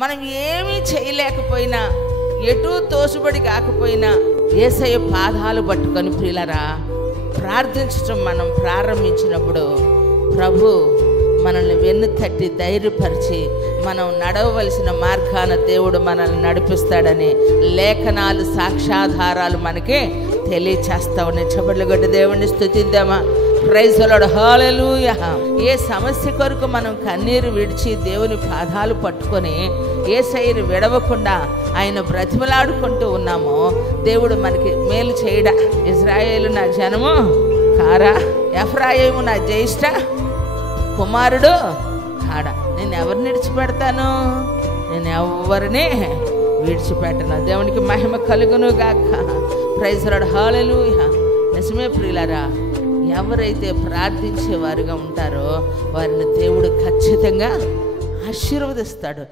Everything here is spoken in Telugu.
మనం ఏమీ చేయలేకపోయినా, ఎటూ తోసుబడి కాకపోయినా యేసయ్య పాదాలు పట్టుకొని ప్రియులారా ప్రార్థించటం మనం ప్రారంభించినప్పుడు ప్రభు మనల్ని వెన్ను తట్టి ధైర్యపరిచి మనం నడవవలసిన మార్గాన దేవుడు మనల్ని నడిపిస్తాడని లేఖనాలు సాక్ష్యాధారాలు మనకి తెలియచేస్తా ఉన్నాయి. చప్పట్లు కొట్టి దేవుణ్ణి స్తుతిద్దామా? ప్రైజ్ ది లార్డ్, హల్లెలూయా. ఏ సమస్య కొరకు మనం కన్నీరు విడిచి దేవుని పాదాలు పట్టుకొని యేసయ్యను విడవకుండా ఆయన బ్రతిమలాడుకుంటూ ఉన్నామో దేవుడు మనకి మేలు చేయడా. ఇశ్రాయేలు నా జనము కారా, ఎఫ్రాయిము నా జ్యేష్ఠ కుమారుడు కాడా. నేను ఎవరిని విడిచిపెడతాను? నేను ఎవరిని విడిచిపెట్టను. దేవునికి మహిమ కలుగును గాక. ప్రైజ్ ది లార్డ్, హల్లెలూయా. నిజమే ప్రియులారా, ఎవరైతే ప్రార్థించేవారుగా ఉంటారో వారిని దేవుడు ఖచ్చితంగా ఆశీర్వదిస్తాడు.